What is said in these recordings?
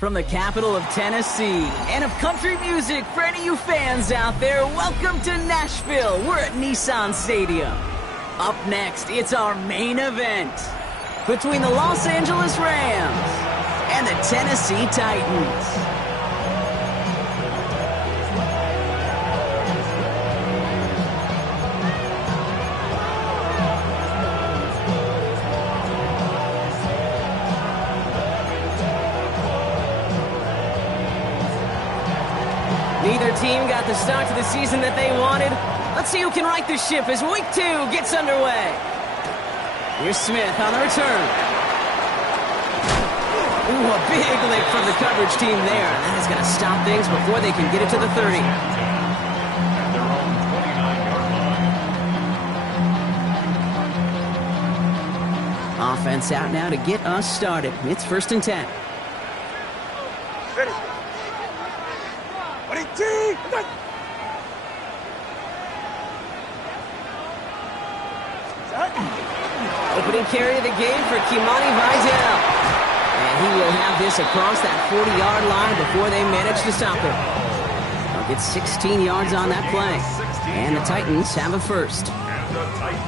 From the capital of Tennessee and of country music, for any of you fans out there, welcome to Nashville. We're at Nissan Stadium. Up next, it's our main event between the Los Angeles Rams and the Tennessee Titans. Neither team got the start to the season that they wanted. Let's see who can right the ship as week 2 gets underway. Here's Smith on the return. Ooh, a big lick from the coverage team there. That is going to stop things before they can get it to the 30. Offense out now to get us started. It's 1st and 10. Ready. Opening carry of the game for Kimani Vidal. And he will have this across that 40-yard line before they manage to stop him. They'll get 16 yards on that play. And the Titans have a first.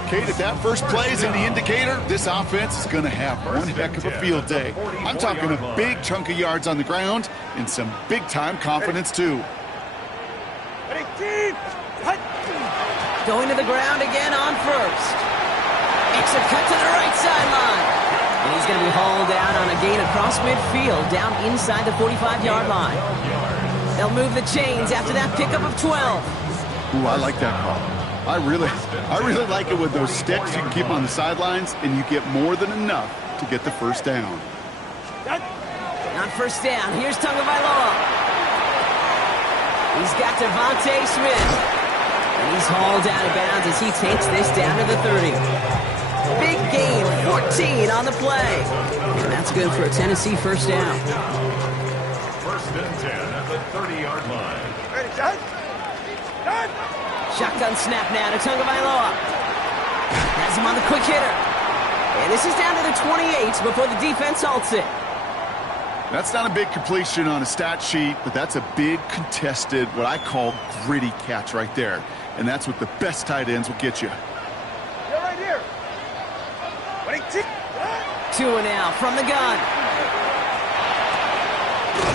Kate, if that first play is in the indicator, this offense is going to have one heck of a field day. I'm talking a big chunk of yards on the ground and some big-time confidence, too. Going to the ground again on first. It's a cut to the right sideline. And he's going to be hauled down on a gain across midfield, down inside the 45-yard line. They'll move the chains after that pickup of 12. Ooh, I like that call. I really like it with those sticks you can keep on the sidelines, and you get more than enough to get the first down. On first down, here's Tagovailoa. He's got Devontae Smith. And he's hauled out of bounds as he takes this down to the 30. Big gain, 14 on the play. And that's good for a Tennessee first down. 1st and 10 at the 30-yard line. Ready, John? John! Shotgun snap now to Tagovailoa. Has him on the quick hitter. And this is down to the 28 before the defense halts it. That's not a big completion on a stat sheet, but that's a big contested, what I call gritty catch right there. And that's what the best tight ends will get you. You're right here. 2 and out from the gun.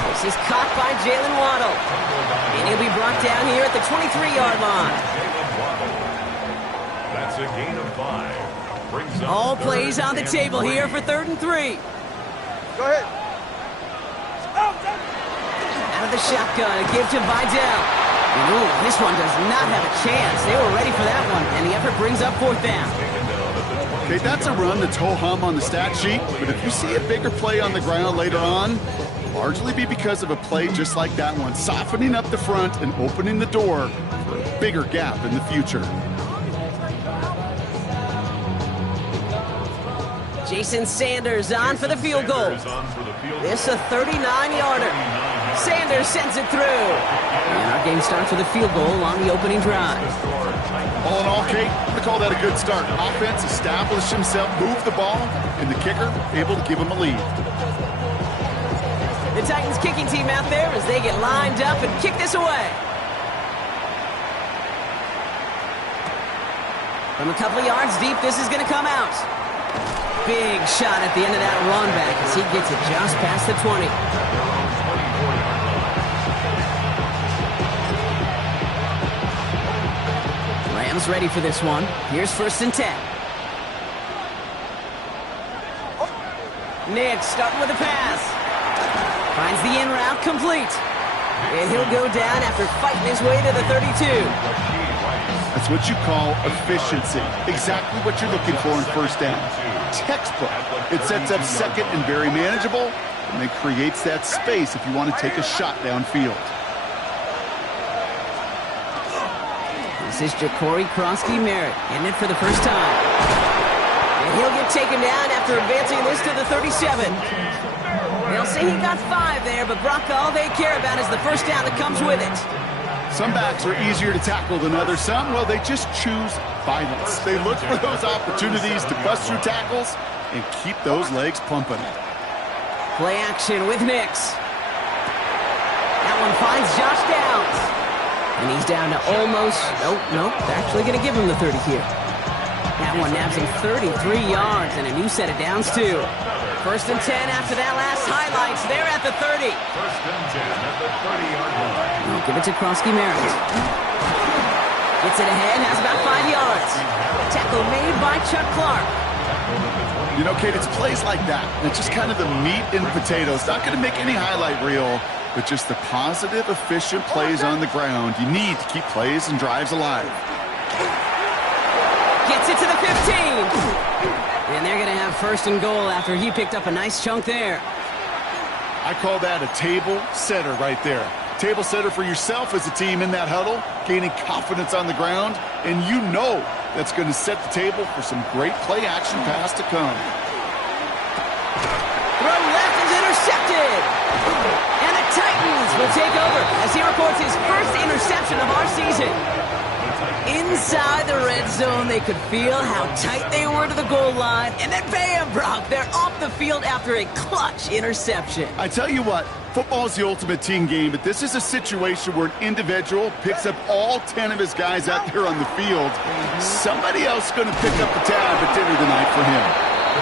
This is caught by Jalen Waddle. And he'll be brought down here at the 23-yard line. That's a gain of 5. Brings up All plays on the table here for 3rd and 3. Go ahead. Out of the shotgun, a give to Vidal. Ooh, this one does not have a chance. They were ready for that one, and the effort brings up 4th down. Okay, that's a run that's ho-hum on the stat sheet, but if you see a bigger play on the ground later on, largely be because of a play just like that one, softening up the front and opening the door for a bigger gap in the future. Jason Sanders on for the field goal. This a 39-yarder. Sanders sends it through. And our game starts with a field goal on the opening drive. All in all, Kate, I'm going to call that a good start. Offense established himself, moved the ball, and the kicker able to give him a lead. The Titans kicking team out there as they get lined up and kick this away. From a couple of yards deep, this is going to come out. Big shot at the end of that run back as he gets it just past the 20. Rams ready for this one. Here's 1st and 10. Nick starting with a pass. Finds the in route complete. And he'll go down after fighting his way to the 32. That's what you call efficiency. Exactly what you're looking for in 1st down. Textbook. It sets up 2nd and very manageable, and it creates that space if you want to take a shot downfield. This is Ja'Cory Krosky-Merritt, getting it for the first time. And he'll get taken down after advancing this to the 37. They'll say he got 5 there, but Brock, all they care about is the first down that comes with it. Some backs are easier to tackle than others. Some, well, they just choose violence. They look for those opportunities to bust through tackles and keep those legs pumping. Play action with Nix. That one finds Josh Downs. And he's down to almost, nope, they're actually going to give him the 30 here. That one nabs him 33 yards and a new set of downs, too. First and 10 after that last highlights. They're at the 30. First and 10 at the 30-yard line. I'll give it to Krosky-Merritt. Gets it ahead, has about 5 yards. Tackle made by Chuck Clark. You know, Kate, it's plays like that. It's just kind of the meat and potatoes. Not going to make any highlight reel, but just the positive, efficient plays on the ground. You need to keep plays and drives alive. Gets it to the 15. And they're going to have first and goal after he picked up a nice chunk there. I call that a table setter right there. Table setter for yourself as a team in that huddle, gaining confidence on the ground, and you know that's going to set the table for some great play action pass to come. Throw left is intercepted. And the Titans will take over as he records his first interception of our season. Inside the red zone, they could feel how tight they were to the goal line, and then bam, Brock, they're off the field after a clutch interception. I tell you what, football's the ultimate team game, but this is a situation where an individual picks up all 10 of his guys out there on the field. Somebody else is going to pick up the tab at dinner tonight for him.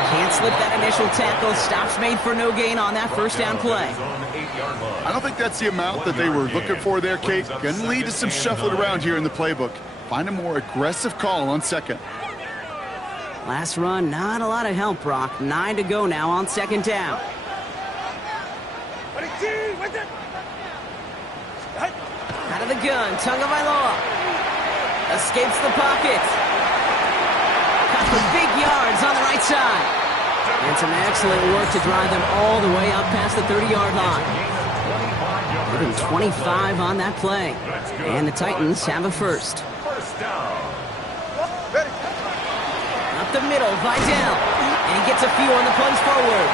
Can't slip that initial tackle. Stops made for no gain on that first down play. I don't think that's the amount that they were looking for there, Kate. Going to lead to some shuffling around here in the playbook. Find a more aggressive call on second. Last run, not a lot of help, Brock. 9 to go now on second down. Out of the gun, Tagovailoa. Escapes the pocket. Got the big yards on the right side. And some excellent work to drive them all the way up past the 30-yard line. Given 25 on that play. And the Titans have a first. First down. Up the middle, Vidal. And he gets a few on the punch forward.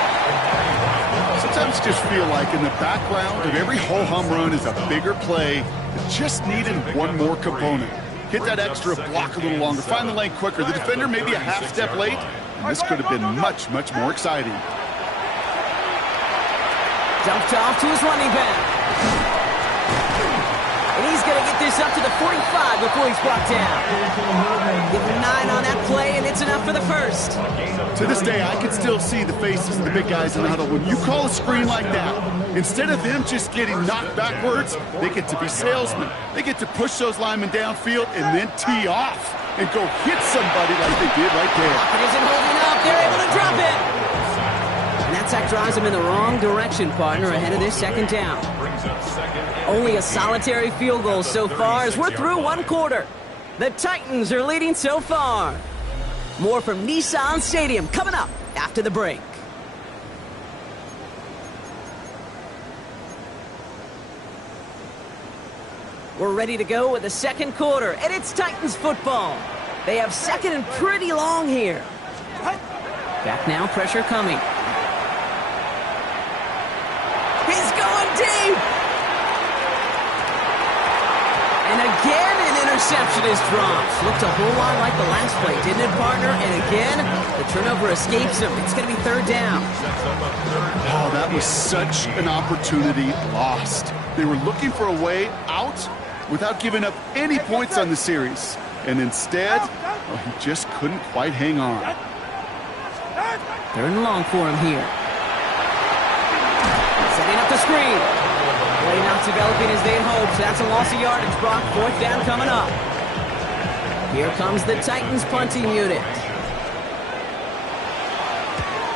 Sometimes you just feel like in the background of every ho-hum run is a bigger play that just needed one more component. Hit that extra block a little longer, find the lane quicker. The defender may be a half step late, and this could have been much, much more exciting. Dumped off to his running back. And he's going to get this up to the 45 before he's brought down. Give him 9 on that play, and it's enough for the first. To this day, I can still see the faces of the big guys in the huddle. When you call a screen like that, instead of them just getting knocked backwards, they get to be salesmen. They get to push those linemen downfield and then tee off and go hit somebody like they did right there. It isn't holding up. They're able to drop it. And that sack drives him in the wrong direction, partner, ahead of this second down. Only a solitary field goal so far as we're through one quarter. The Titans are leading so far. More from Nissan Stadium coming up after the break. We're ready to go with the second quarter, and it's Titans football. They have second and pretty long here. Back now, pressure coming. He's going deep. And again, an interception is dropped. Looked a whole lot like the last play, didn't it, partner? And again, the turnover escapes him. It's going to be third down. Oh, that was such an opportunity lost. They were looking for a way out without giving up any points on the series. And instead, well, he just couldn't quite hang on. Third and long for him here. Setting up the screen. Play not developing as they'd hoped. That's a loss of yardage, Brock. Fourth down coming up. Here comes the Titans punting unit.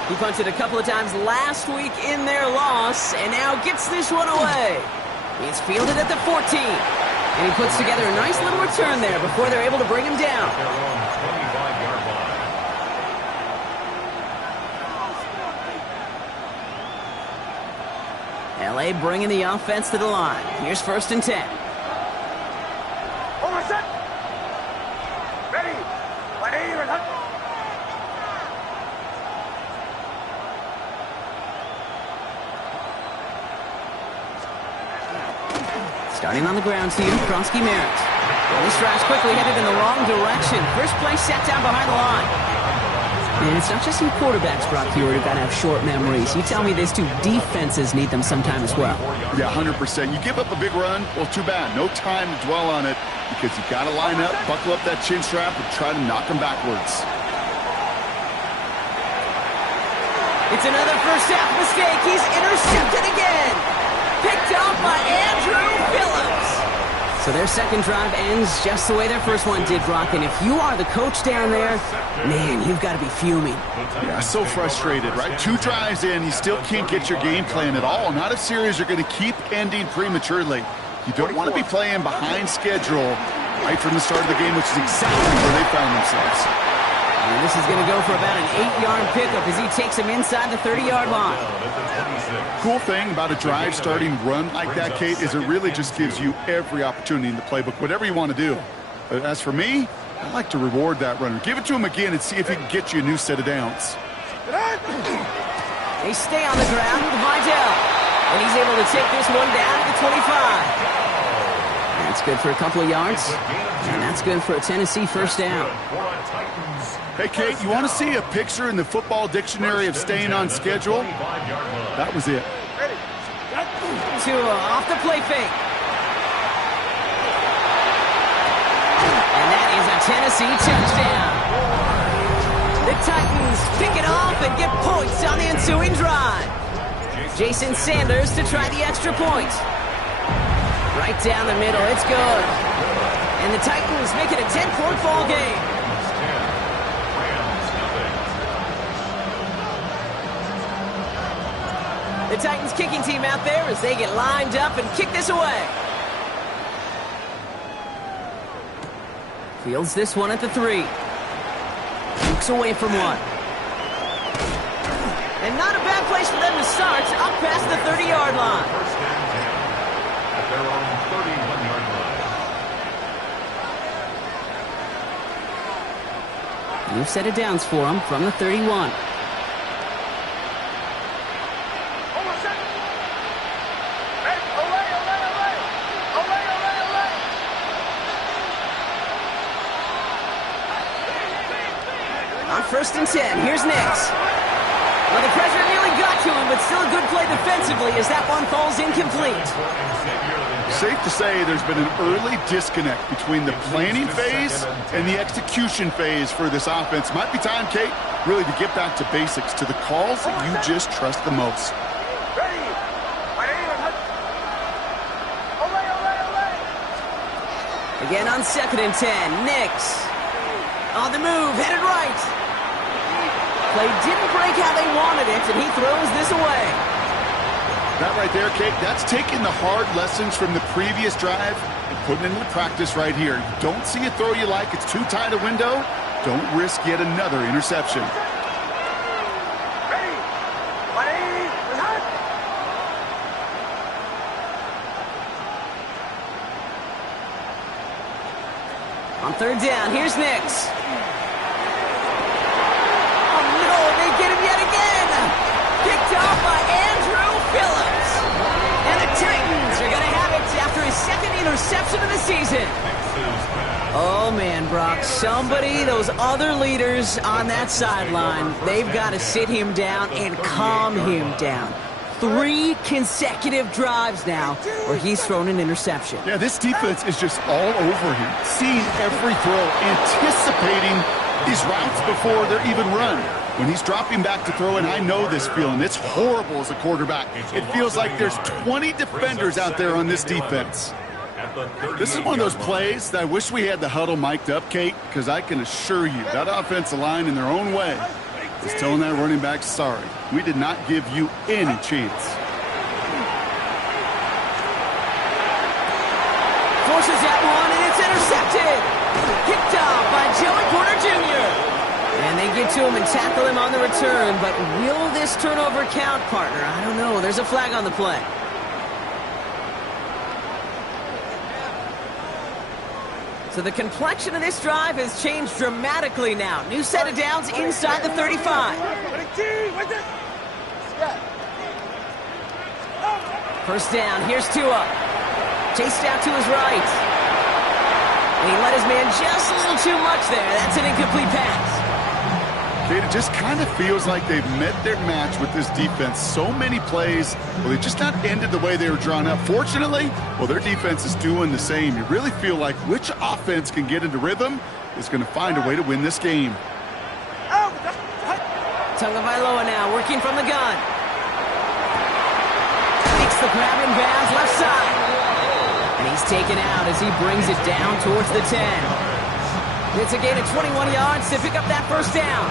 He punted a couple of times last week in their loss, and now gets this one away. He's fielded at the 14. And he puts together a nice little return there before they're able to bring him down. LA bringing the offense to the line. Here's first and 10. Hold on, set. Ready. Starting on the ground here, Krosky-Merritt. This drive's quickly headed in the wrong direction. First play set down behind the line. And it's not just some quarterbacks, Brock, here who got to have short memories. You tell me these two defenses need them sometime as well. Yeah, 100%. You give up a big run, well, too bad. No time to dwell on it because you got to line up, buckle up that chin strap, and try to knock them backwards. It's another first half mistake. He's intercepted again. Picked off by Andrew Phillips. So their second drive ends just the way their first one did, Brock. And if you are the coach down there, man, you've got to be fuming. Yeah, so frustrated, right? 2 drives in, you still can't get your game plan at all. Not a series you're going to keep ending prematurely. You don't want to be playing behind schedule right from the start of the game, which is exactly where they found themselves. And this is going to go for about an 8-yard pickup as he takes him inside the 30-yard line. Cool thing about a drive starting run like that, Kate, is it really just gives you every opportunity in the playbook, whatever you want to do. But as for me, I like to reward that runner. Give it to him again and see if he can get you a new set of downs. They stay on the ground with Vidal, and he's able to take this one down to the 25. That's good for a couple of yards, and that's good for a Tennessee first down. Hey, Kate, you want to see a picture in the football dictionary of staying on schedule? That was it. Tua off the play fake. And that is a Tennessee touchdown. The Titans pick it off and get points on the ensuing drive. Jason Sanders to try the extra point. Right down the middle, it's good. And the Titans make it a 10-point ball game. The Titans kicking team out there as they get lined up and kick this away. Fields this one at the 3. Looks away from one. And not a bad place for them to start, up past the 30-yard line. First and 10 at their own 31-yard line. New set of downs for them from the 31. First and 10. Here's Nix. Well, the pressure nearly got to him, but still a good play defensively as that one falls incomplete. Safe to say there's been an early disconnect between the planning phase and the execution phase for this offense. Might be time, Kate, really to get back to basics, to the calls that you just trust the most. Again on second and 10. Nix. On the move, headed right. Play didn't break how they wanted it, and he throws this away. That right there, Kate, that's taking the hard lessons from the previous drive and putting it into practice right here. You don't see a throw you like, it's too tight a window, don't risk yet another interception. On third down, here's Nix. Get him yet again. Picked off by Andrew Phillips. And the Titans are going to have it after his second interception of the season. Oh, man, Brock. Somebody, those other leaders on that sideline, they've got to sit him down and calm him down. 3 consecutive drives now where he's thrown an interception. Yeah, this defense is just all over him. Seeing every throw, anticipating these routes before they're even run. When he's dropping back to throw, and I know this feeling, it's horrible as a quarterback. It feels like there's 20 defenders out there on this defense. This is one of those plays that I wish we had the huddle mic'd up, Kate, because I can assure you that offensive line in their own way is telling that running back, sorry, we did not give you any chance. Forces that one, and it's intercepted. Picked off by Joey Porter Jr. And they get to him and tackle him on the return, but will this turnover count, partner? I don't know. There's a flag on the play. So the complexion of this drive has changed dramatically now. New set of downs inside the 35. First down, here's Tua. Chased out to his right. And he let his man just a little too much there. That's an incomplete pass. Kate, it just kind of feels like they've met their match with this defense. So many plays, well, they just not ended the way they were drawn up. Fortunately, well, their defense is doing the same. You really feel like which offense can get into rhythm is going to find a way to win this game. Tagovailoa now working from the gun. Makes the grab in bounds left side. And he's taken out as he brings it down towards the 10. It's a gain of 21 yards to pick up that first down.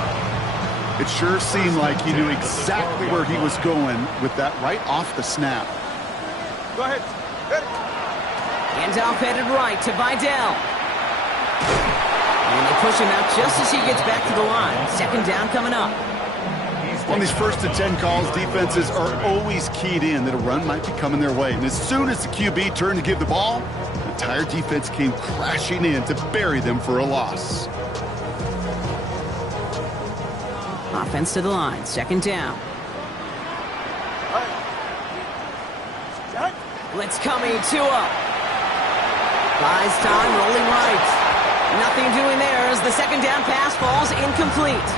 It sure seemed like he knew exactly where he was going with that right off the snap. Go ahead. Ready. Handoff headed right to Vidal. And they push him out just as he gets back to the line. Second down coming up. On these 1st and 10 calls, defenses are always keyed in that a run might be coming their way. And as soon as the QB turned to give the ball, the entire defense came crashing in to bury them for a loss. Offense to the line. Second down. Blitz coming. Tua. Buys time. Rolling right. Nothing doing there as the second down pass falls incomplete.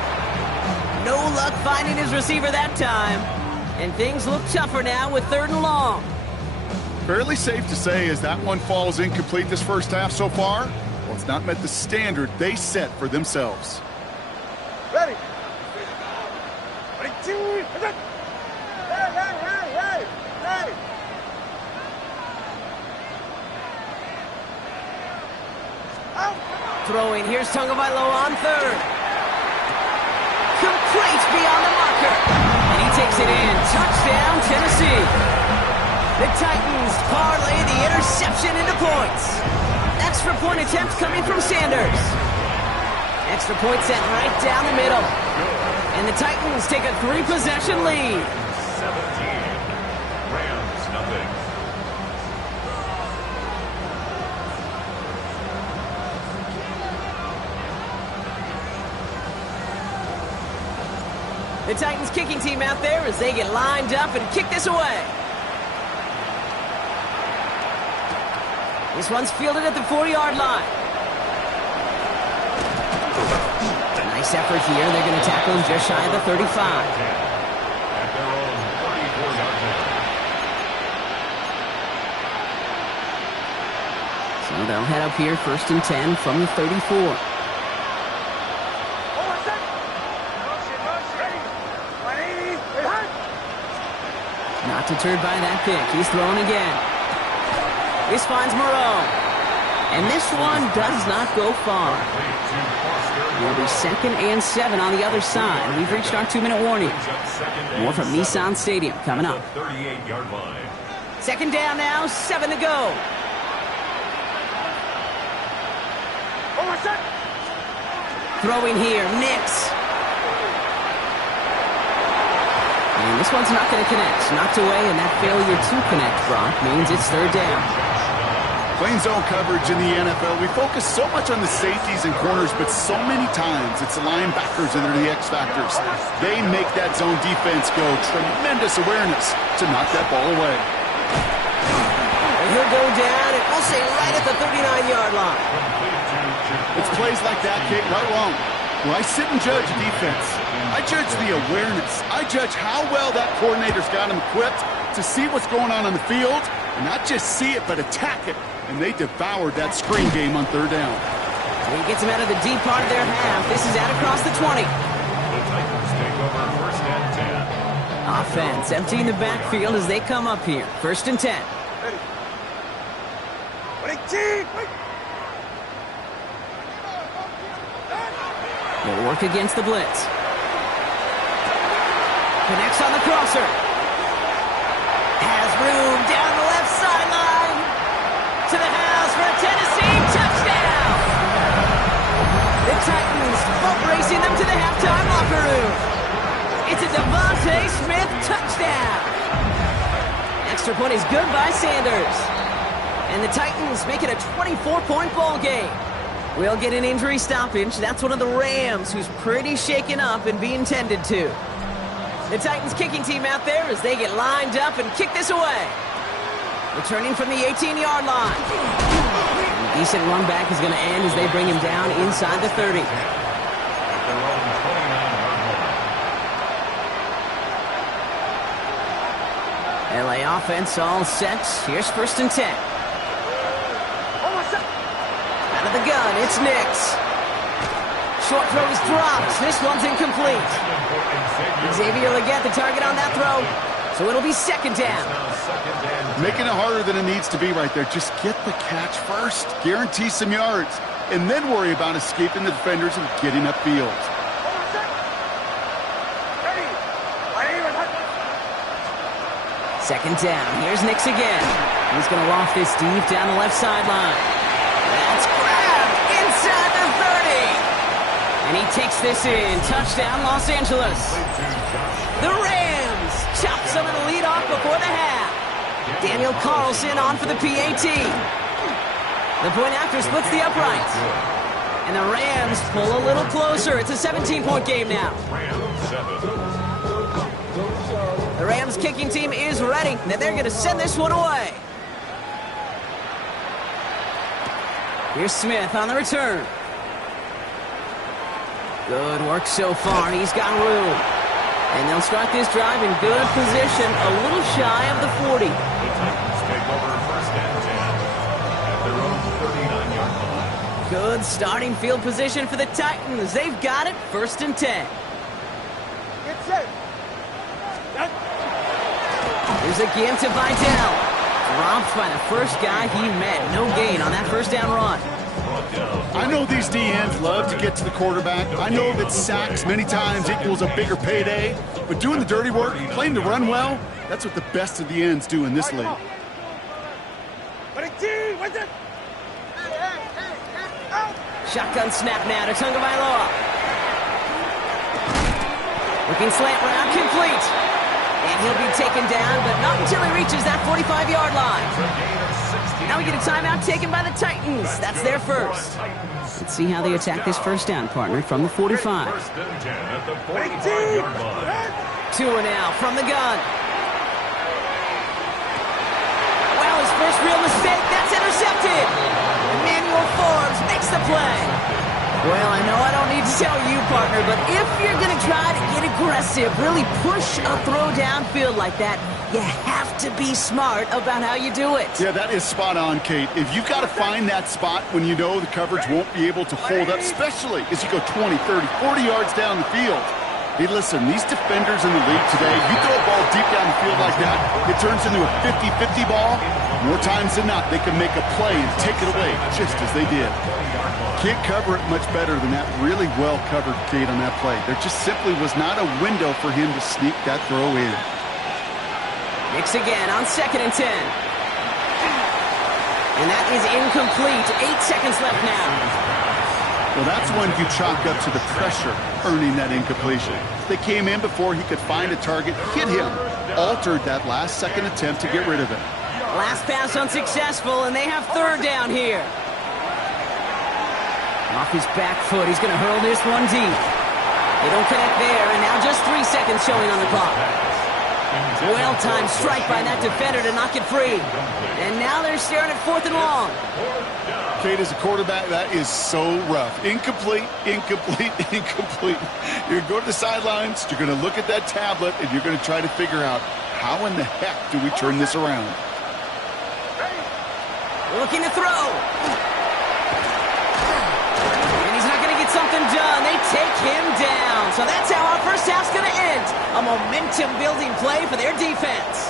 No luck finding his receiver that time. And things look tougher now with 3rd and long. Fairly safe to say as that one falls incomplete this first half so far, well, it's not met the standard they set for themselves. Ready. Ready. Hey, hey, hey, hey, hey. Out. Throwing. Here's Tagovailoa on 3rd. Complete beyond the marker. And he takes it in. Touchdown, Tennessee. The Titans parlay the interception into points. Extra point attempt coming from Sanders. Extra point sent right down the middle. And the Titans take a 3-possession lead. 17. Rams, nothing. The Titans kicking team out there as they get lined up and kick this away. This one's fielded at the 40-yard line. Nice effort here. They're going to tackle him just shy of the 35. At their own 34-yard line. So they'll head up here 1st and 10 from the 34. Not deterred by that pick. He's throwing again. This finds Moreau. And this one does not go far. It'll be 2nd and 7 on the other side. We've reached our 2-minute warning. More from Nissan Stadium coming up. 38-yard line. Second down now, 7 to go. Throwing here, Nix. And this one's not going to connect. Knocked away, and that failure to connect, Brock, means it's 3rd down. Playing zone coverage in the NFL, we focus so much on the safeties and corners, but so many times it's the linebackers that are the X factors. They make that zone defense go. Tremendous awareness to knock that ball away. And he'll go down, and we'll say right at the 39-yard line. It's plays like that, Kate, right or wrong. When I sit and judge a defense, I judge the awareness. I judge how well that coordinator's got him equipped to see what's going on the field, and not just see it, but attack it. And they devoured that screen game on 3rd down. He gets him out of the deep part of their half. This is out across the 20. The Titans take over 1st and 10. Offense emptying the backfield as they come up here. 1st and 10. They'll work against the blitz. Connects on the crosser. Has room down the left sideline. To the house for a Tennessee touchdown. The Titans boat racing them to the halftime locker room. It's a Devontae Smith touchdown. Extra point is good by Sanders. And the Titans make it a 24-point ball game. We'll get an injury stoppage. That's one of the Rams who's pretty shaken up and being tended to. The Titans kicking team out there as they get lined up and kick this away. Returning from the 18-yard line. And a decent run back is going to end as they bring him down inside the 30. At their own 29-yard LA offense all set. Here's 1st and 10. Out of the gun, it's Nix. Short throw is dropped. This one's incomplete. Xavier Legette the target on that throw. So it'll be 2nd down. Making it harder than it needs to be right there. Just get the catch first. Guarantee some yards. And then worry about escaping the defenders and getting upfield. 2nd down. Here's Nix again. He's going to loft this deep down the left sideline. That's grabbed inside the 30. And he takes this in. Touchdown, Los Angeles. The Rams chop some of the lead off before the half. Daniel Carlson on for the PAT. The point after splits the uprights. And the Rams pull a little closer. It's a 17-point game now. The Rams kicking team is ready. And they're going to send this one away. Here's Smith on the return. Good work so far. He's got room. And they'll start this drive in good position, a little shy of the 40. The Titans take over 1st and 10 at their own 39-yard line. Good starting field position for the Titans. They've got it, 1st and 10. Get set. Here's a give to Vidal. Dropped by the first guy he met. No gain on that 1st down run. I know these DNs love to get to the quarterback. I know that sacks many times equals a bigger payday. But doing the dirty work, playing to run well, that's what the best of the ends do in this league. Shotgun snap now to Tagovailoa. Looking slant route, complete. And he'll be taken down, but not until he reaches that 45-yard line. Now we get a timeout taken by the Titans. That's their first. Let's see how they attack this 1st down, partner, from the 45. 1st and 10 at the 45-yard line. 2 now from the gun. Well, his first real mistake. That's intercepted. Emmanuel Forbes makes the play. Well, I know I don't need to tell you, partner, but if you're going to try to get aggressive, really push a throw downfield like that, you have to be smart about how you do it. Yeah, that is spot on, Kate. If you've got to find that spot when you know the coverage won't be able to hold up, especially as you go 20, 30, 40 yards down the field. Hey, listen, these defenders in the league today, you throw a ball deep down the field like that, it turns into a 50-50 ball. More times than not, they can make a play and take it away, just as they did. Can't cover it much better than that. Really well covered, Kate, on that play. There just simply was not a window for him to sneak that throw in. Nix again on 2nd and 10. And that is incomplete. 8 seconds left now. Well, that's when you chalk up to the pressure earning that incompletion. They came in before he could find a target, hit him, altered that last-second attempt to get rid of it. Last pass unsuccessful, and they have 3rd down here. Off his back foot, he's going to hurl this one deep. They don't connect there, and now just 3 seconds showing on the clock. Well-timed strike by that defender to knock it free. And now they're staring at 4th and long. Kate, as a quarterback, that is so rough. Incomplete, incomplete, incomplete. You're going to go to the sidelines, you're going to look at that tablet, and you're going to try to figure out how in the heck do we turn this around. Looking to throw. And he's not going to get something done. They take him down. So that's how our first half's going to end. A momentum-building play for their defense.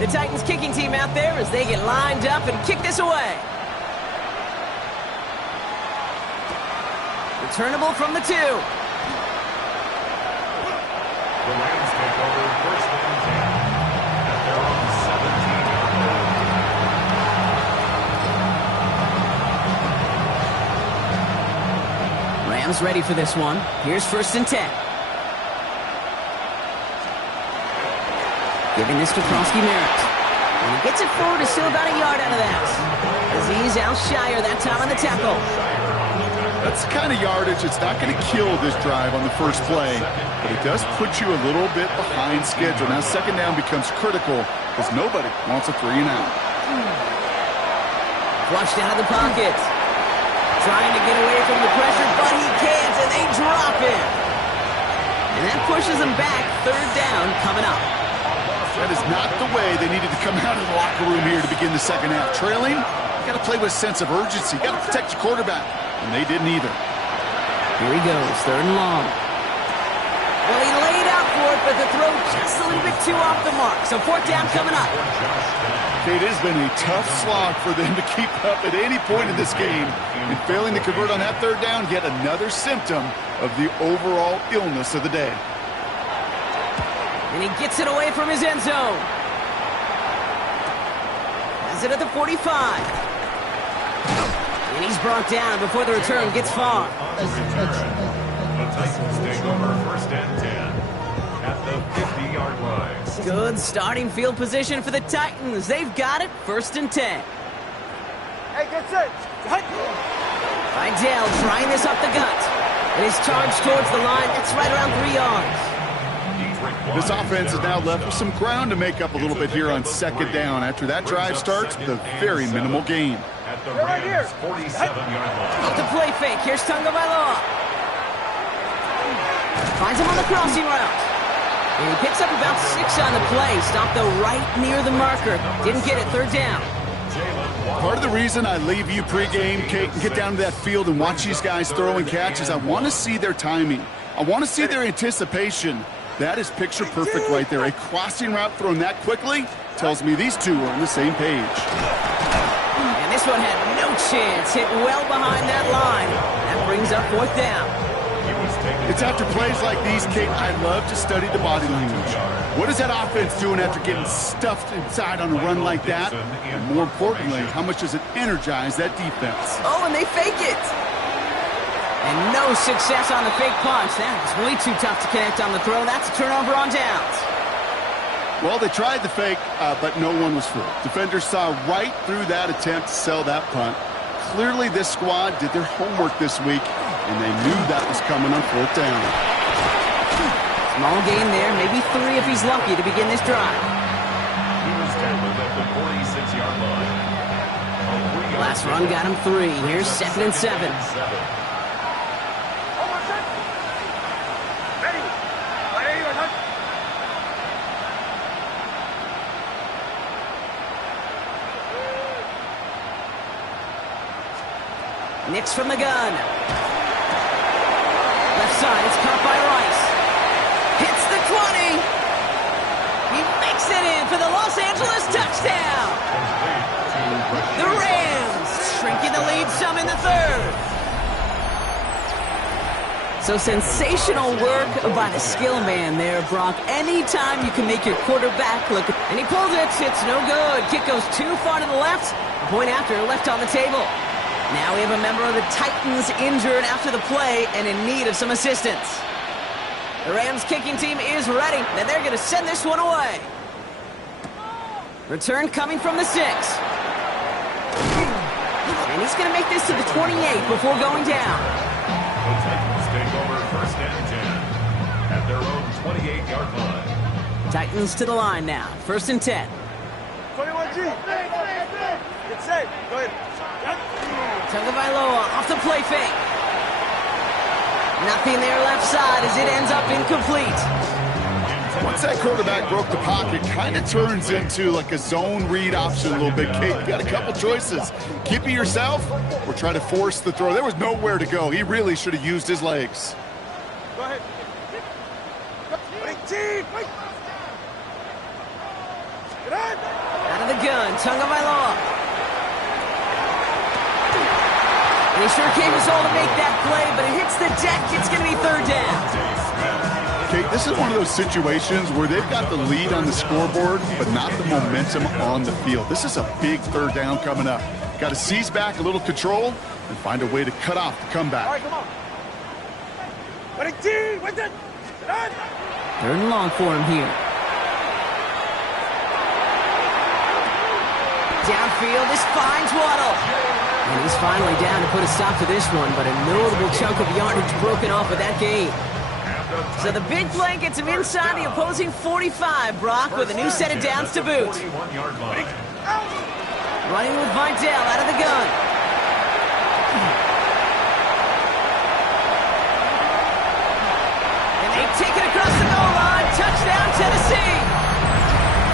The Titans kicking team out there as they get lined up and kick this away. Returnable from the 2. The Rams take over 1st and 10 at their own 17-yard line. Rams ready for this one. Here's 1st and 10. Giving this to Krosky-Merritt. And he gets it forward, is still about a yard out of that. Azeez Al-Shire that time on the tackle. That's the kind of yardage it's not going to kill this drive on the first play, but it does put you a little bit behind schedule. Now second down becomes critical because nobody wants a 3-and-out. Flushed out of the pocket. Trying to get away from the pressure, but he can't, and they drop him. And that pushes him back. Third down coming up. That is not the way they needed to come out of the locker room here to begin the second half. Trailing, you got to play with a sense of urgency. You got to protect your quarterback, and they didn't either. Here he goes, third and long. Well, he laid out for it, but the throw just a little bit too off the mark. So fourth down coming up. It has been a tough slog for them to keep up at any point in this game. And failing to convert on that third down, yet another symptom of the overall illness of the day. And he gets it away from his end zone. Has it at the 45. And he's brought down before the return gets far. The Titans take over first and 10 at the 50-yard line. Good starting field position for the Titans. They've got it, first and 10. Hey, get set. Vidal trying this up the gut. And his charge towards the line, it's right around 3 yards. This offense is now left with some ground to make up a little bit here on second down. After that drive starts with a very minimal gain. At the Rams' 47-yard line. Off the play fake, here's Tagovailoa. Finds him on the crossing route. And he picks up about 6 on the play. Stopped though right near the marker. Didn't get it, third down. Part of the reason I leave you pregame, Kate, and get down to that field and watch these guys throw and catch is I want to see their timing. I want to see their anticipation. That is picture perfect right there. A crossing route thrown that quickly tells me these two are on the same page. And this one had no chance. Hit well behind that line. That brings up fourth down. It's after plays like these, Kate, I love to study the body language. What is that offense doing after getting stuffed inside on a run like that? And more importantly, how much does it energize that defense? Oh, and they fake it. And no success on the fake punch. That was really too tough to connect on the throw. That's a turnover on downs. Well, they tried the fake, but no one was fooled. Defenders saw right through that attempt to sell that punt. Clearly, this squad did their homework this week, and they knew that was coming on fourth down. Small gain there, maybe 3 if he's lucky to begin this drive. He was tackled at the 46-yard line. Last run got him 3. Here's second and 7. Nix from the gun. Left side, it's caught by Rice. Hits the 20. He makes it in for the Los Angeles touchdown. The Rams shrinking the lead some in the third. So sensational work by the skill man there, Brock. Anytime you can make your quarterback look, and he pulls it, it's no good. Kick goes too far to the left. The point after left on the table. Now we have a member of the Titans injured after the play and in need of some assistance. The Rams kicking team is ready, and they're going to send this one away. Return coming from the 6. And he's going to make this to the 28 before going down. The Titans take over first and 10 at their own 28-yard line. Titans to the line now. First and 10. 21G. Get set. Go ahead. Tagovailoa off the play fake. Nothing there left side as it ends up incomplete. Once that quarterback broke the pocket, kind of turns into like a zone read option a little bit, Kate. You got a couple choices. Keep it yourself or try to force the throw. There was nowhere to go. He really should have used his legs. Go ahead. Out of the gun, Tagovailoa. And he sure came his all to make that play, but it hits the deck. It's going to be third down. Kate, this is one of those situations where they've got the lead on the scoreboard, but not the momentum on the field. This is a big third down coming up. Got to seize back a little control and find a way to cut off the comeback. All right, come on. Third and long for him here. Downfield, this finds Waddle. And he's finally down to put a stop to this one, but a notable chunk of yardage broken off of that gain. So the big play gets him inside the opposing 45, Brock, with a new set of downs to boot. Running with Vidal out of the gun. And they take it across the goal line. Touchdown, Tennessee.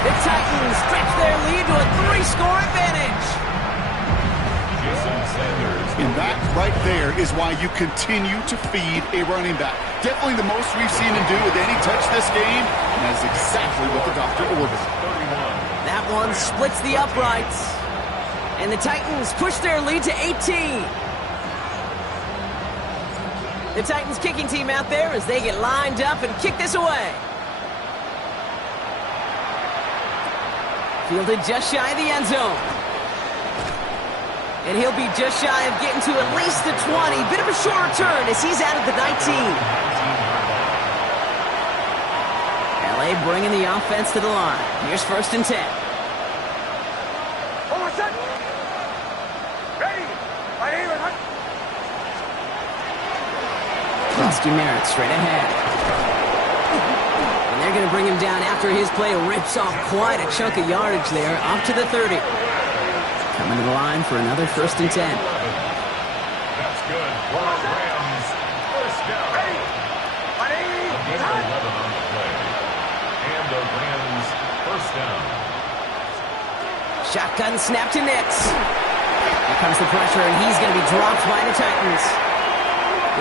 The Titans stretch their lead to a 3-score advantage. And that right there is why you continue to feed a running back. Definitely the most we've seen him do with any touch this game, and that's exactly what the doctor ordered. That one splits the uprights. And the Titans push their lead to 18. The Titans kicking team out there as they get lined up and kick this away. Fielded just shy of the end zone. And he'll be just shy of getting to at least the 20. Bit of a short return as he's out of the 19. LA bringing the offense to the line. Here's 1st and 10. Rusty Merritt straight ahead. And they're going to bring him down after his play rips off quite a chunk of yardage there, off to the 30. Coming to the line for another 1st and 10. That's good. Rams, 1st down. A gain of 11 on the play. And the Rams, 1st down. Shotgun snap to Nix. Here comes the pressure, and he's going to be dropped by the Titans.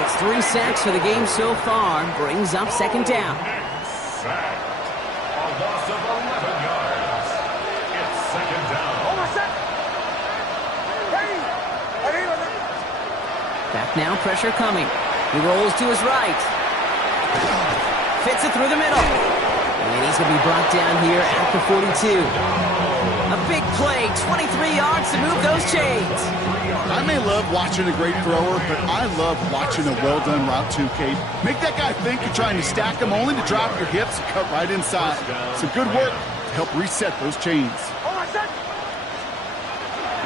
It's 3 sacks for the game so far. Brings up 2nd down. Sacked. A loss of 11 yards. It's 2nd down. Back now, pressure coming. He rolls to his right. Fits it through the middle. And he's going to be brought down here at the 42. A big play, 23 yards to move those chains. I may love watching a great thrower, but I love watching a well-done route too, Kate. Make that guy think you're trying to stack him only to drop your hips and cut right inside. Some good work to help reset those chains.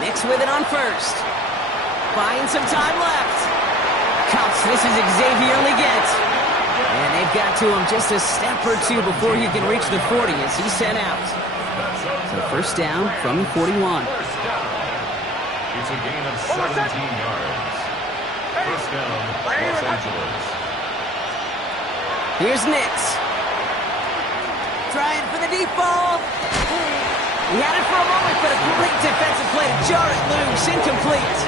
Nix with it on 1st. Buying some time left. Cups, this is Xavier Leggett. And they've got to him just a step or two before he can reach the 40 as he's sent out. So 1st down from the 41. It's a gain of 17 yards. 1st down, Los Angeles. Here's Nix. Trying for the deep ball. He had it for a moment, but a great defensive play to jar it loose. Incomplete.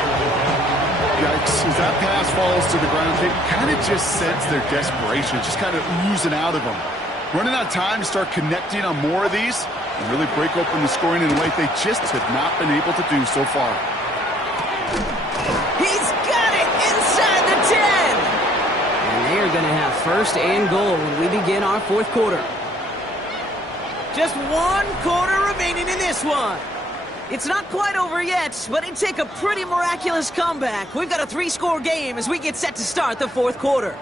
Yikes, as that pass falls to the ground, it kind of just sense their desperation, just kind of oozing out of them. Running out of time to start connecting on more of these and really break open the scoring in a way they just have not been able to do so far. He's got it inside the 10. And they are going to have 1st and goal when we begin our 4th quarter. Just 1 quarter remaining in this one. It's not quite over yet, but it'd take a pretty miraculous comeback. We've got a 3-score game as we get set to start the 4th quarter.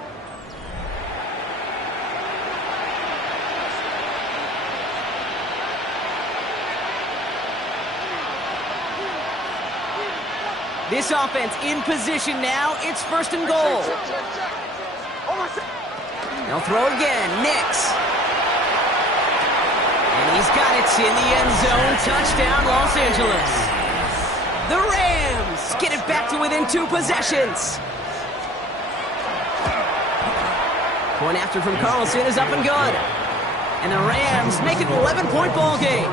This offense in position now. It's 1st and goal. They'll throw again. Nix. And he's got it in the end zone. Touchdown, Los Angeles. The Rams get it back to within 2 possessions. Point after from Carlson is up and good. And the Rams make it an 11-point ball game.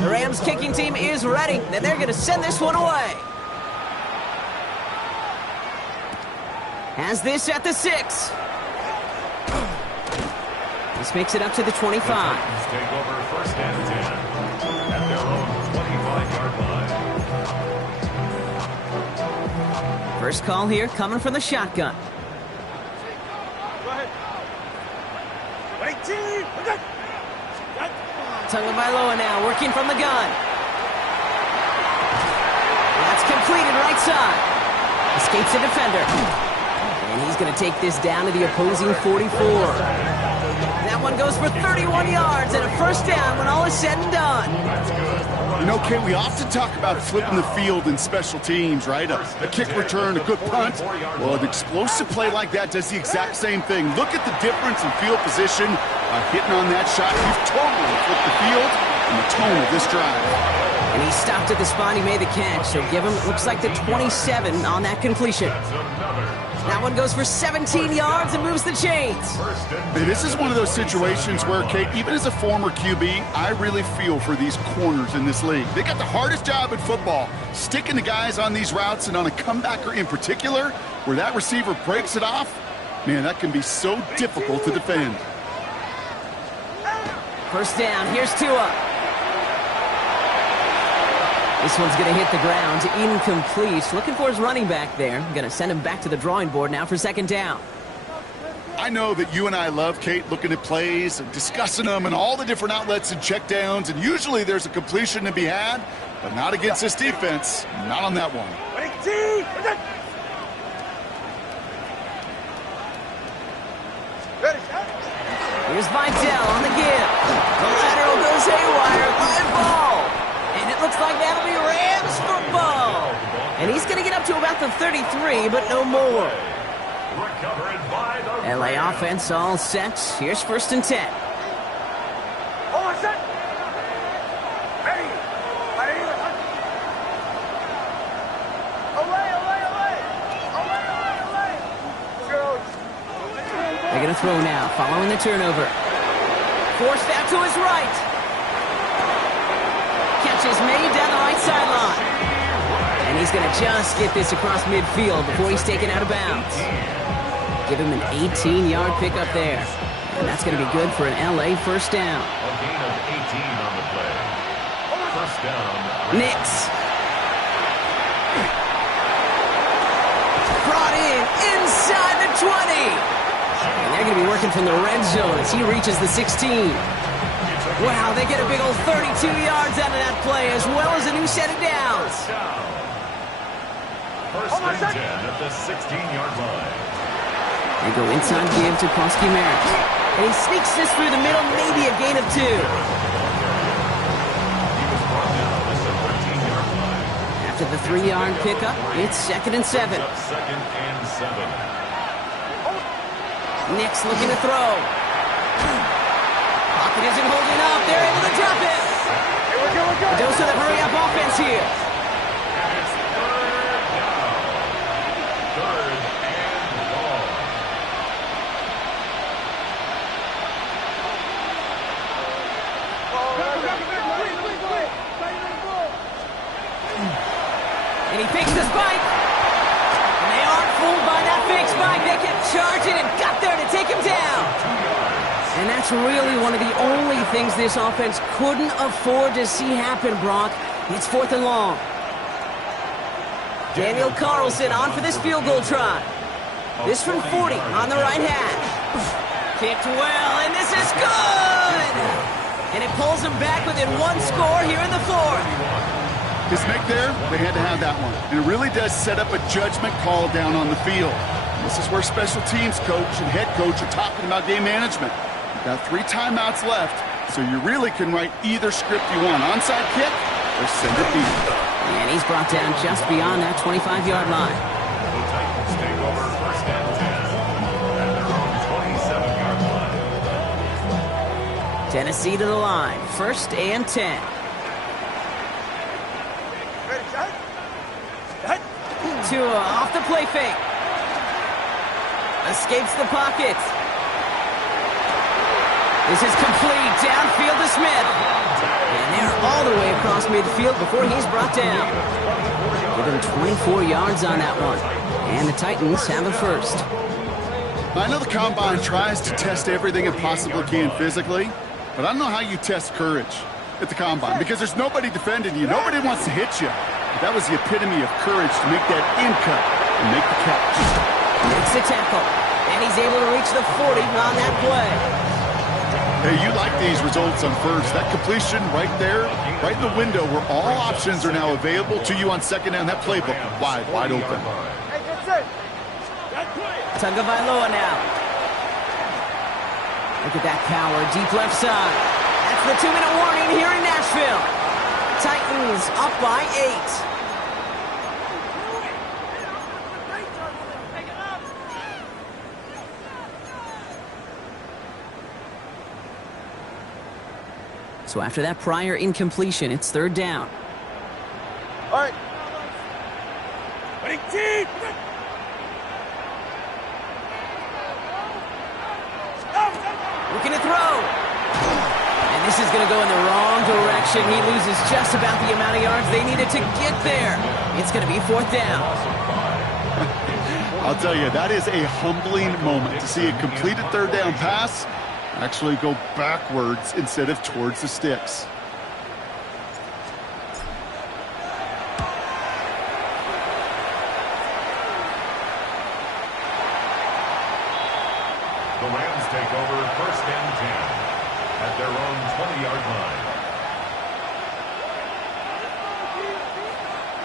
The Rams kicking team is ready, and they're going to send this one away. Has this at the 6. This makes it up to the 25. Take over 1st and 10 at their own 25-yard line. First call here coming from the shotgun. Go ahead. 18. Tagovailoa now working from the gun. That's completed right side. Escapes the defender. And he's going to take this down to the opposing 44. that one goes for 31 yards and a first down when all is said and done. You know, Kate, we often talk about flipping the field in special teams, right? A kick return, a good punt. Well, an explosive play like that does the exact same thing. Look at the difference in field position. Hitting on that shot, you've totally flipped the field and the tone of this drive. And he stopped at the spot he made the catch, so give him, looks like the 27 on that completion. That one goes for 17 yards and moves the chains. Hey, this is one of those situations where, Kate, even as a former QB, I really feel for these corners in this league. They got the hardest job in football, sticking the guys on these routes and on a comebacker in particular, where that receiver breaks it off. Man, that can be so difficult to defend. First down, here's Tua. This one's going to hit the ground, incomplete. Looking for his running back there. Going to send him back to the drawing board now for second down. I know that you and I love, Kate, looking at plays and discussing them and all the different outlets and checkdowns, and usually there's a completion to be had, but not against this defense. Not on that one. Here's Vidal on the give. The lateral goes haywire. Live ball. And it looks like that'll be Rams football. And he's going to get up to about the 33, but no more. LA offense all set. Here's first and 10. All set. Ready. They're going to throw now, following the turnover. Forced out to his right. Catch is made down the right sideline. And he's going to just get this across midfield before he's taken out of bounds. Give him an 18-yard pickup there. And that's going to be good for an LA first down. A gain of 18 on the play. First down. Nix. Brought in inside the 20. And they're going to be working from the red zone as he reaches the 16. Wow, they get a big old 32 yards out of that play as well as a new set of downs. First and 10 at the 16-yard line. They go inside give to Koski-Merritt. And he sneaks this through the middle, maybe a gain of 2. He was brought down at the 13-yard line. After the 3-yard pickup, it's second and 7. Second and 7. Nix looking to throw. Pocket isn't holding up. They're able to drop it. A dose of the hurry-up offense here. And it's third down. Third and long. And he fakes the spike. And they aren't fooled by that fake spike. They can charge it and got there to take him down. And that's really one of the only things this offense couldn't afford to see happen, Brock. It's fourth and long. Daniel Carlson on for this field goal try. This from 40 on the right hash. Kicked well, and this is good! And it pulls them back within one score here in the fourth. His make there, they had to have that one. And it really does set up a judgment call down on the field. This is where special teams coach and head coach are talking about game management. You've got 3 timeouts left, so you really can write either script you want. Onside kick or send it deep. And he's brought down just beyond that 25-yard line. The Titans take over first and 10 at their own 27-yard line. Tennessee to the line. First and 10. Tua off the play fake. Escapes the pocket. This is complete. Downfield to Smith. And they're all the way across midfield before he's brought down. Give him 24 yards on that one. And the Titans have a first. I know the Combine tries to test everything it possibly can physically, but I don't know how you test courage at the Combine because there's nobody defending you. Nobody wants to hit you. But that was the epitome of courage to make that in cut and make the catch. Makes the tackle. And he's able to reach the 40 on that play. Hey, you like these results on first. That completion right there, right in the window where all options are now available to you on second down. That playbook wide open. Tagovailoa now. Look at that power, deep left side. That's the 2-minute warning here in Nashville. Titans up by 8. So after that prior incompletion, it's 3rd down. All right. Looking to throw. And this is going to go in the wrong direction. He loses just about the amount of yards they needed to get there. It's going to be 4th down. I'll tell you, that is a humbling moment to see a completed 3rd down pass actually go backwards instead of towards the sticks. The Rams take over 1st and 10 at their own 20-yard line.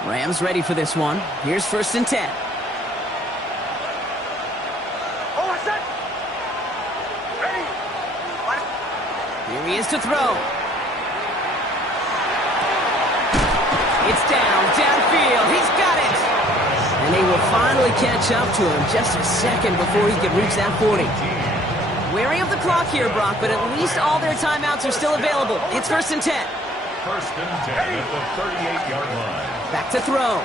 Rams ready for this one. Here's 1st and 10. Here he is to throw. It's downfield. He's got it. And they will finally catch up to him just a second before he can reach that 40. Wary of the clock here, Brock, but at least all their timeouts are still available. It's 1st and 10. 1st and 10 at the 38-yard line. Back to throw.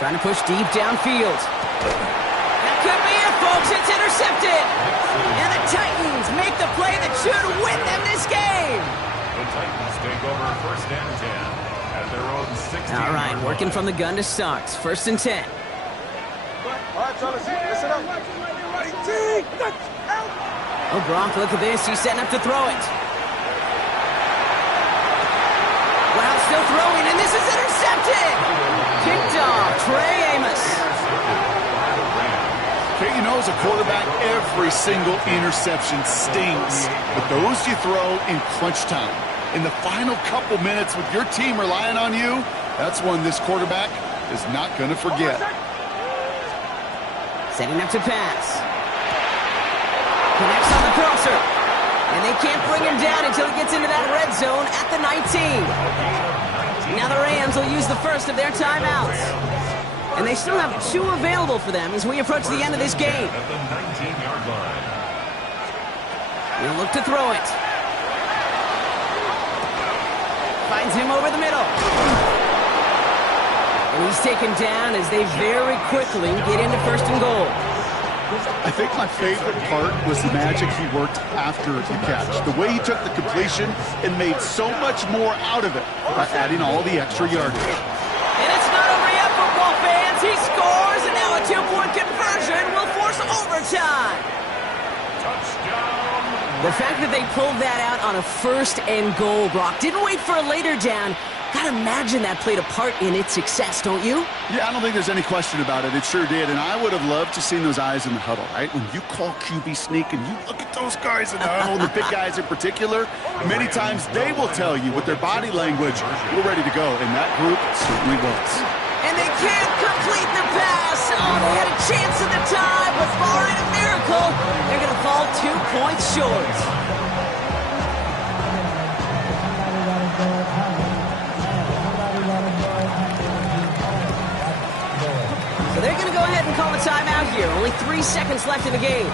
Trying to push deep downfield. That could be it, folks. It's intercepted. And the Titans make the play that should win them this game. The Titans take over 1st and 10 at their own 16-yard line. All right, working from the gun to start. 1st and 10. All right, fellas, listen up. Oh, Brock, look at this. He's setting up to throw it. Wow, still throwing, and this is intercepted. Picked off, Trey Amos. Okay, you know, as a quarterback, every single interception stings. But those you throw in crunch time. In the final couple minutes with your team relying on you, that's one this quarterback is not going to forget. Setting up to pass. Connects on the crosser. And they can't bring him down until he gets into that red zone at the 19. Now the Rams will use the first of their timeouts. And they still have 2 available for them as we approach the end of this game. At the 19-yard line. He'll look to throw it. Finds him over the middle. And he's taken down as they very quickly get into 1st and goal. I think my favorite part was the magic he worked after the catch. The way he took the completion and made so much more out of it by adding all the extra yardage. And it's not over yet, football fans. He scores, and now a 2-point conversion will force overtime. Touchdown. The fact that they pulled that out on a 1st and goal, Brock, didn't wait for a later down. Gotta imagine that played a part in its success, don't you? Yeah, I don't think there's any question about it. It sure did, and I would have loved to see those eyes in the huddle, right? When you call QB sneak and you look at those guys in the huddle, the big guys in particular, many times they will tell you with their body language, we're ready to go, and that group certainly was. And they can't complete the pass. Oh, they had a chance at the time, but barring a miracle, they're gonna fall 2 points short. So they're going to go ahead and call a timeout here. Only 3 seconds left in the game.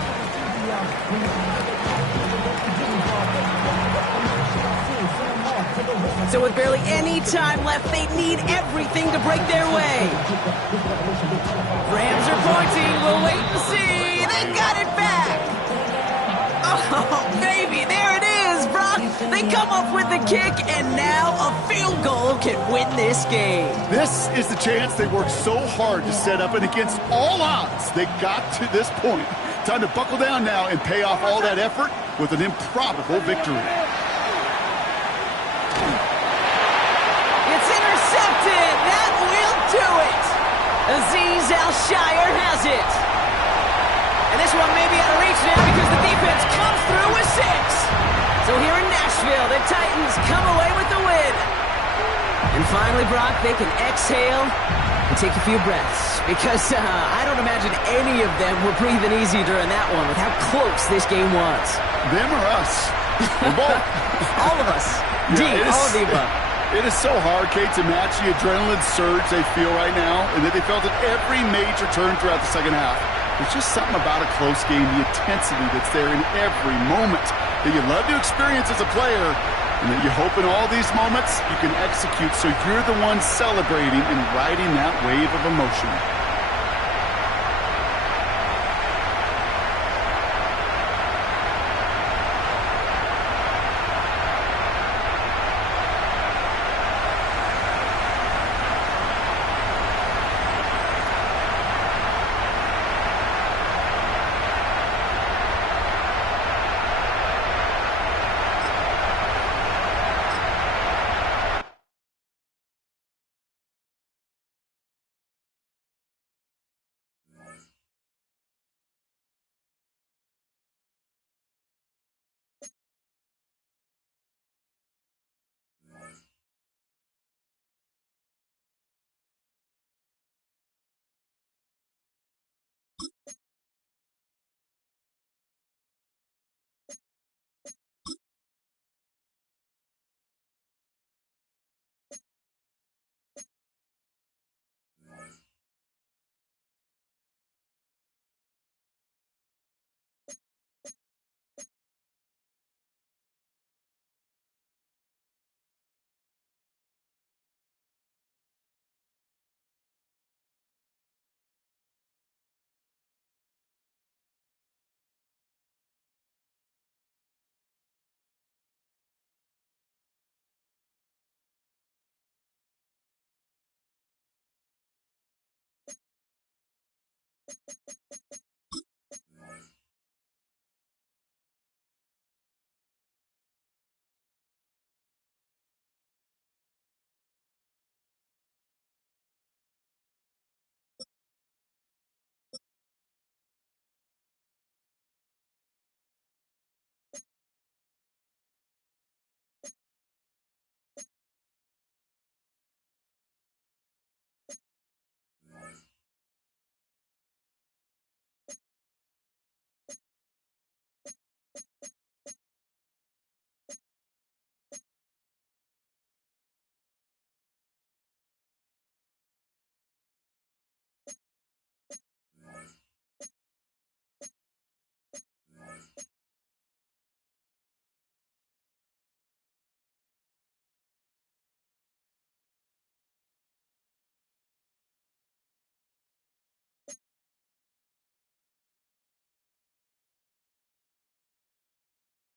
So with barely any time left, they need everything to break their way. Rams are pointing. We'll wait and see. They got it back. Oh, baby, there it is, Brock. They come up with the kick, and now a field goal can win this game. This is the chance they worked so hard to set up, and against all odds, they got to this point. Time to buckle down now and pay off all that effort with an improbable victory. It's intercepted. That will do it. Azeez Al-Shire has it. And this one may be out of reach now because the defense comes through with 6. So here in Nashville, the Titans come away with the win. And finally, Brock, they can exhale and take a few breaths, because I don't imagine any of them were breathing easy during that one with how close this game was. Them or us? We're both. All of us. Yeah, All of the above. It is so hard, Kate, to match the adrenaline surge they feel right now, and that they felt at every major turn throughout the second half. There's just something about a close game, the intensity that's there in every moment that you love to experience as a player, and that you hope in all these moments you can execute so you're the one celebrating and riding that wave of emotion.